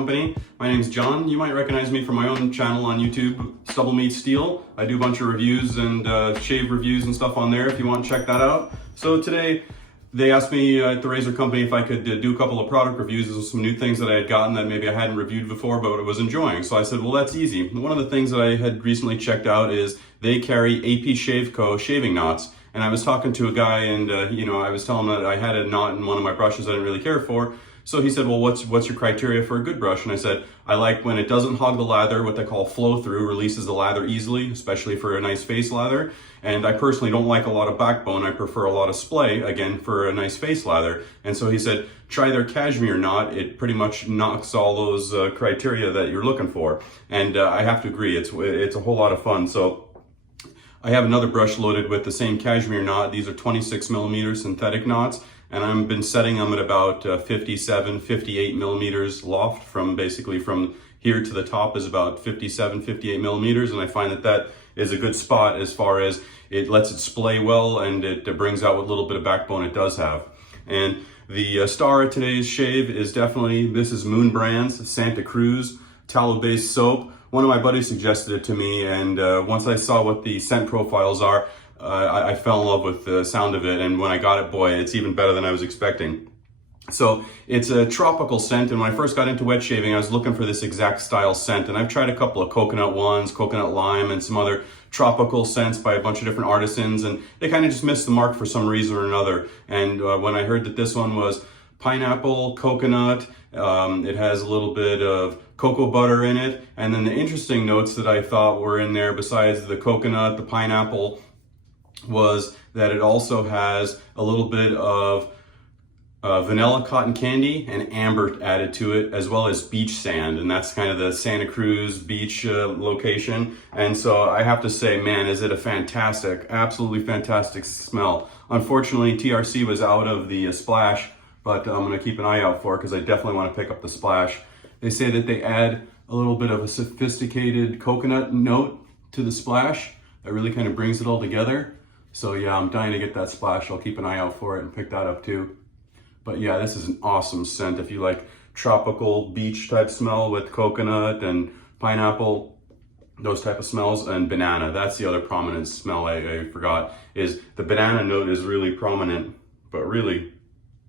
Company. My name's John. You might recognize me from my own channel on YouTube, Stubble Meets Steel. I do a bunch of reviews and shave reviews and stuff on there if you want to check that out. So today they asked me at the razor company if I could do a couple of product reviews of some new things that I had gotten that maybe I hadn't reviewed before but I was enjoying. So I said, well, that's easy. One of the things that I had recently checked out is they carry AP Shave Co shaving knots. And I was talking to a guy and I was telling him that I had a knot in one of my brushes I didn't really care for. So he said, well, what's your criteria for a good brush? And I said, I like when it doesn't hog the lather, what they call flow through, releases the lather easily, especially for a nice face lather. And I personally don't like a lot of backbone. I prefer a lot of splay, again, for a nice face lather. And so he said, try their cashmere knot. It pretty much knocks all those criteria that you're looking for. And I have to agree, it's a whole lot of fun. So I have another brush loaded with the same cashmere knot. These are 26 millimeter synthetic knots. And I've been setting them at about 57, 58 millimeters loft from here to the top is about 57, 58 millimeters. And I find that that is a good spot as far as it lets it splay well and it brings out what little bit of backbone it does have. And the star of today's shave is definitely, this is Moon Brand's Santa Cruz tallow-based soap. One of my buddies suggested it to me, and once I saw what the scent profiles are, I fell in love with the sound of it, and when I got it, boy, it's even better than I was expecting. So it's a tropical scent, and when I first got into wet shaving, I was looking for this exact style scent, and I've tried a couple of coconut ones, coconut lime, and some other tropical scents by a bunch of different artisans, and they kind of just missed the mark for some reason or another. And when I heard that this one was pineapple, coconut, it has a little bit of cocoa butter in it, and then the interesting notes that I thought were in there besides the coconut, the pineapple, was that it also has a little bit of vanilla cotton candy and amber added to it, as well as beach sand, and that's kind of the Santa Cruz beach location. And so I have to say, man, is it a fantastic, absolutely fantastic smell. Unfortunately, TRC was out of the splash, but I'm going to keep an eye out for it because I definitely want to pick up the splash. They say that they add a little bit of a sophisticated coconut note to the splash that really kind of brings it all together. So yeah, I'm dying to get that splash. I'll keep an eye out for it and pick that up too. But yeah, this is an awesome scent. If you like tropical beach type smell with coconut and pineapple, those type of smells, and banana. That's the other prominent smell I forgot, is the banana note is really prominent, but really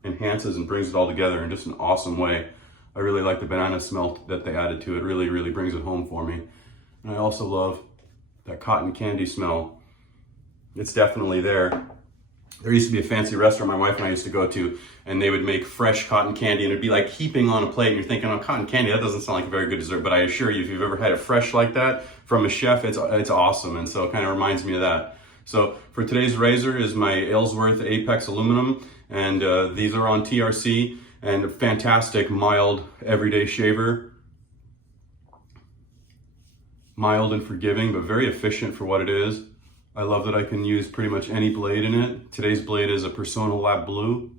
enhances and brings it all together in just an awesome way. I really like the banana smell that they added to it. Really, really brings it home for me. And I also love that cotton candy smell. It's definitely there. There used to be a fancy restaurant my wife and I used to go to, and they would make fresh cotton candy, and it'd be like heaping on a plate, and you're thinking, oh, cotton candy, that doesn't sound like a very good dessert, but I assure you, if you've ever had it fresh like that from a chef, it's awesome, and so it kind of reminds me of that. So for today's razor is my Ellsworth Apex aluminum, and these are on TRC, and a fantastic, mild, everyday shaver. Mild and forgiving, but very efficient for what it is. I love that I can use pretty much any blade in it. Today's blade is a Persona Lab Blue.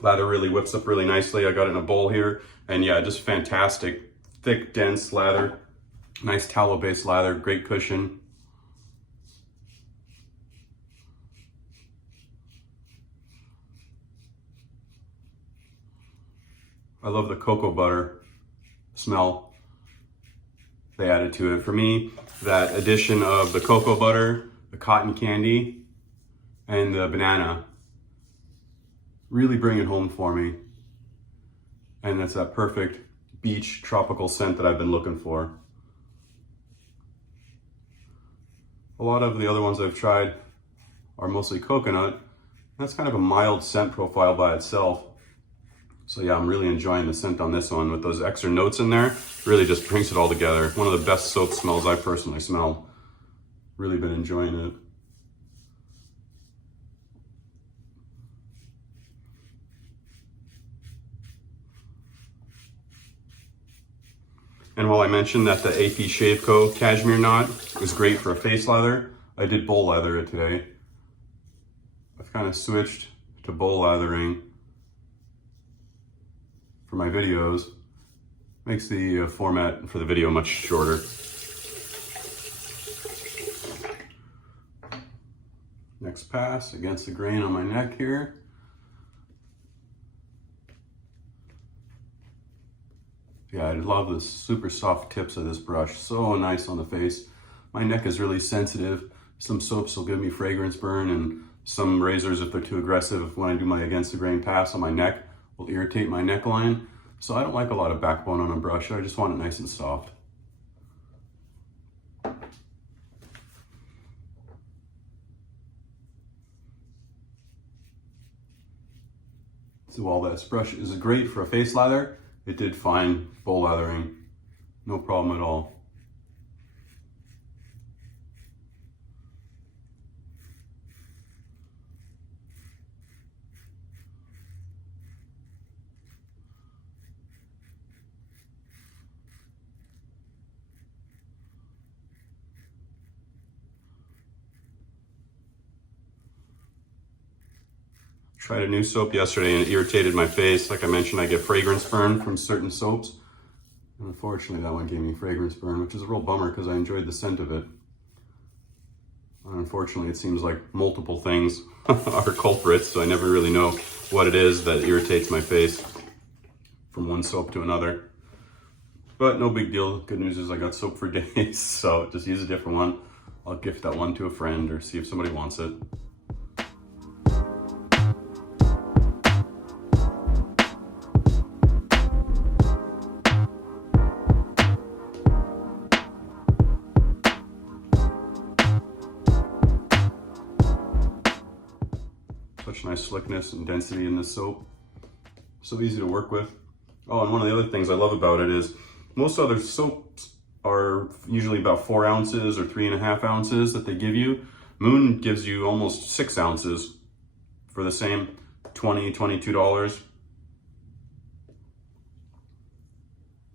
Lather really whips up really nicely. I got it in a bowl here, and yeah, just fantastic, thick, dense lather. Nice tallow-based lather, great cushion. I love the cocoa butter smell they added to it. For me, that addition of the cocoa butter, the cotton candy, and the banana really bring it home for me. And that's that perfect beach tropical scent that I've been looking for. A lot of the other ones I've tried are mostly coconut. That's kind of a mild scent profile by itself. So yeah, I'm really enjoying the scent on this one with those extra notes in there. Really just brings it all together. One of the best soap smells I personally smell. Really been enjoying it. And while I mentioned that the AP Shave Co Cashmere knot is great for a face lather, I did bowl lather it today. I've kind of switched to bowl lathering for my videos. Makes the format for the video much shorter. Next pass against the grain on my neck here. Yeah, I love the super soft tips of this brush. So nice on the face. My neck is really sensitive. Some soaps will give me fragrance burn, and some razors, if they're too aggressive when I do my against the grain pass on my neck, will irritate my neckline. So I don't like a lot of backbone on a brush. I just want it nice and soft. So while this brush is great for a face lather, it did fine bowl lathering. No problem at all. Tried a new soap yesterday and it irritated my face. Like I mentioned, I get fragrance burn from certain soaps. And unfortunately, that one gave me fragrance burn, which is a real bummer because I enjoyed the scent of it. Unfortunately, it seems like multiple things are culprits, so I never really know what it is that irritates my face from one soap to another. But no big deal. Good news is I got soap for days, so just use a different one. I'll gift that one to a friend or see if somebody wants it. Such nice slickness and density in this soap. So easy to work with. Oh, and one of the other things I love about it is most other soaps are usually about 4 ounces or 3.5 ounces that they give you. Moon gives you almost 6 ounces for the same $22.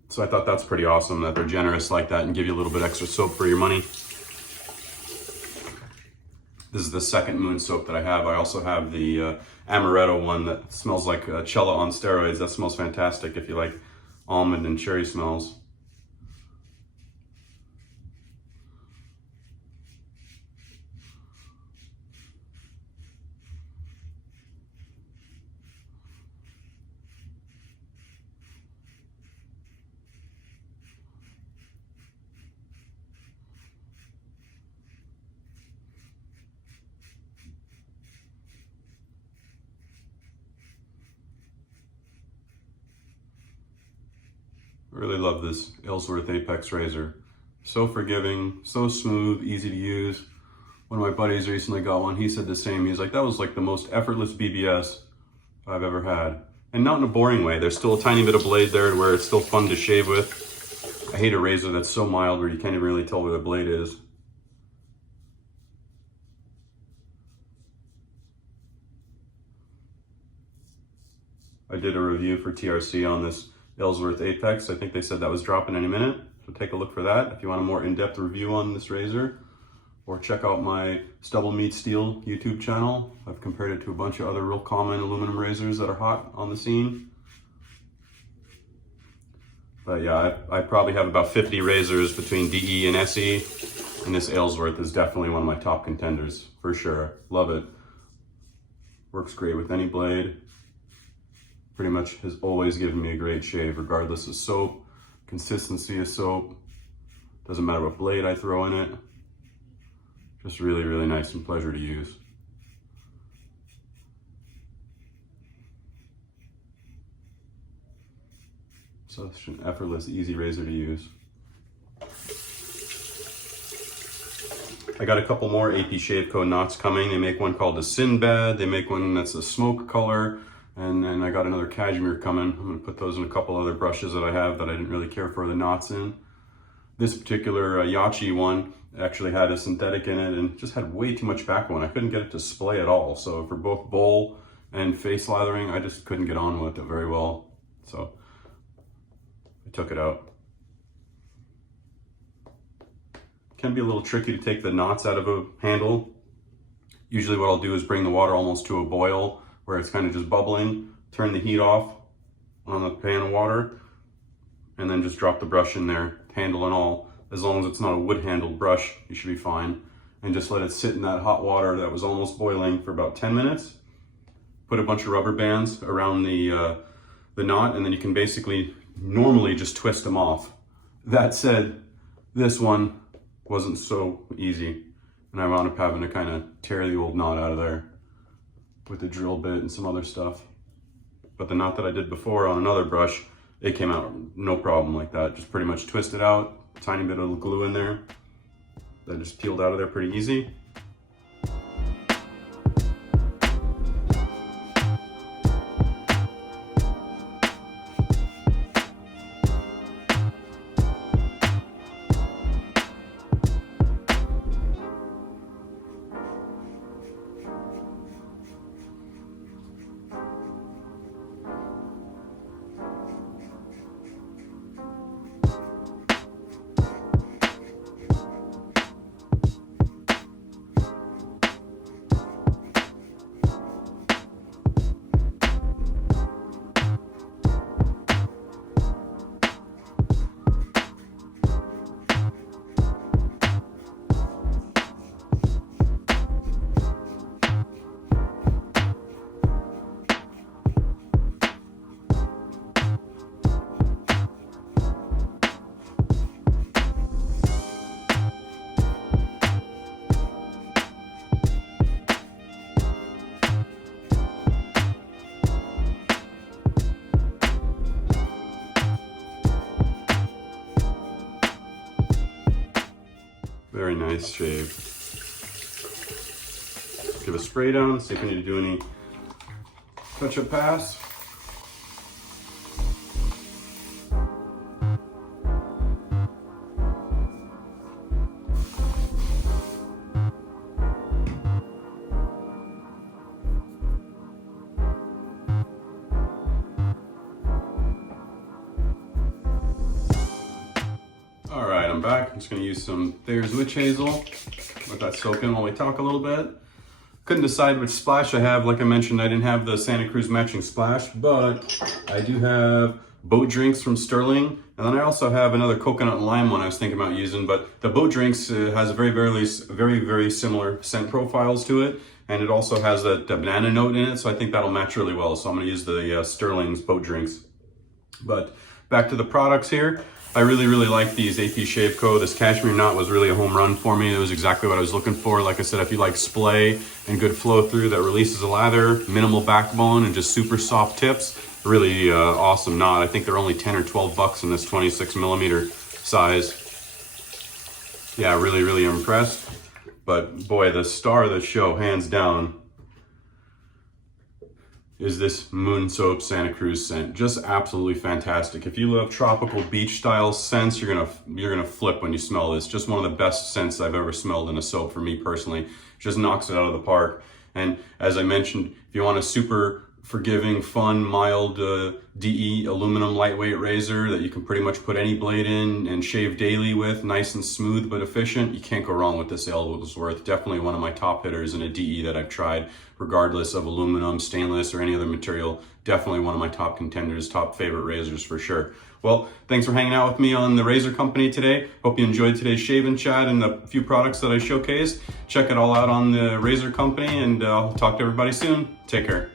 So I thought that's pretty awesome that they're generous like that and give you a little bit extra soap for your money. This is the second Moon soap that I have. I also have the amaretto one that smells like Cella on steroids. That smells fantastic if you like almond and cherry smells. I really love this Ellsworth Apex razor. So forgiving, so smooth, easy to use. One of my buddies recently got one. He said the same. He's like, that was like the most effortless BBS I've ever had. And not in a boring way. There's still a tiny bit of blade there where it's still fun to shave with. I hate a razor that's so mild where you can't even really tell where the blade is. I did a review for TRC on this Ellsworth Apex. I think they said that was dropping any minute. So take a look for that if you want a more in-depth review on this razor. Or check out my Stubble Meets Steel YouTube channel. I've compared it to a bunch of other real common aluminum razors that are hot on the scene. But yeah, I probably have about 50 razors between DE and SE. And this Ellsworth is definitely one of my top contenders, for sure. Love it. Works great with any blade. Pretty much has always given me a great shave, regardless of soap, consistency of soap. Doesn't matter what blade I throw in it. Just really, really nice and pleasure to use. Such an effortless, easy razor to use. I got a couple more AP Shave Co knots coming. They make one called a Sinbad. They make one that's a smoke color. And then I got another cashmere coming. I'm gonna put those in a couple other brushes that I have that I didn't really care for the knots in. This particular Yachi one actually had a synthetic in it and just had way too much backbone. I couldn't get it to splay at all. So for both bowl and face lathering, I just couldn't get on with it very well. So I took it out. Can be a little tricky to take the knots out of a handle. Usually what I'll do is bring the water almost to a boil where it's kind of just bubbling, turn the heat off on the pan of water, and then just drop the brush in there, handle and all. As long as it's not a wood-handled brush, you should be fine. And just let it sit in that hot water that was almost boiling for about 10 minutes. Put a bunch of rubber bands around the knot, and then you can basically normally just twist them off. That said, this one wasn't so easy, and I wound up having to kind of tear the old knot out of there with a drill bit and some other stuff. But the knot that I did before on another brush, it came out no problem like that. Just pretty much twist it out, tiny bit of glue in there. That just peeled out of there pretty easy. Very nice shave. Give a spray down, see if we need to do any touch-up pass. All right, I'm back. I'm just gonna use some Thayer's Witch Hazel. Let that soak in while we talk a little bit. Couldn't decide which splash I have. Like I mentioned, I didn't have the Santa Cruz matching splash, but I do have Boat Drinks from Sterling. And then I also have another coconut and lime one I was thinking about using, but the Boat Drinks has a very similar scent profiles to it. And it also has that banana note in it, so I think that'll match really well. So I'm gonna use the Sterling's Boat Drinks. But back to the products here. I really like these AP Shave Co. This cashmere knot was really a home run for me. It was exactly what I was looking for. Like I said, if you like splay and good flow through that releases a lather, minimal backbone, and just super soft tips, really awesome knot. I think they're only 10 or 12 bucks in this 26 millimeter size. Yeah, really impressed. But boy, the star of the show, hands down, is this Moon Soaps Santa Cruz scent. Just absolutely fantastic. If you love tropical beach style scents, you're gonna flip when you smell this. Just one of the best scents I've ever smelled in a soap for me personally. Just knocks it out of the park. And as I mentioned, if you want a super forgiving, fun, mild DE aluminum lightweight razor that you can pretty much put any blade in and shave daily with, nice and smooth but efficient, you can't go wrong with this Ellsworth. Definitely one of my top hitters in a DE that I've tried, regardless of aluminum, stainless, or any other material. Definitely one of my top contenders, top favorite razors for sure. Well, thanks for hanging out with me on the Razor Company today. Hope you enjoyed today's shave and chat and the few products that I showcased. Check it all out on the Razor Company, and I'll talk to everybody soon. Take care.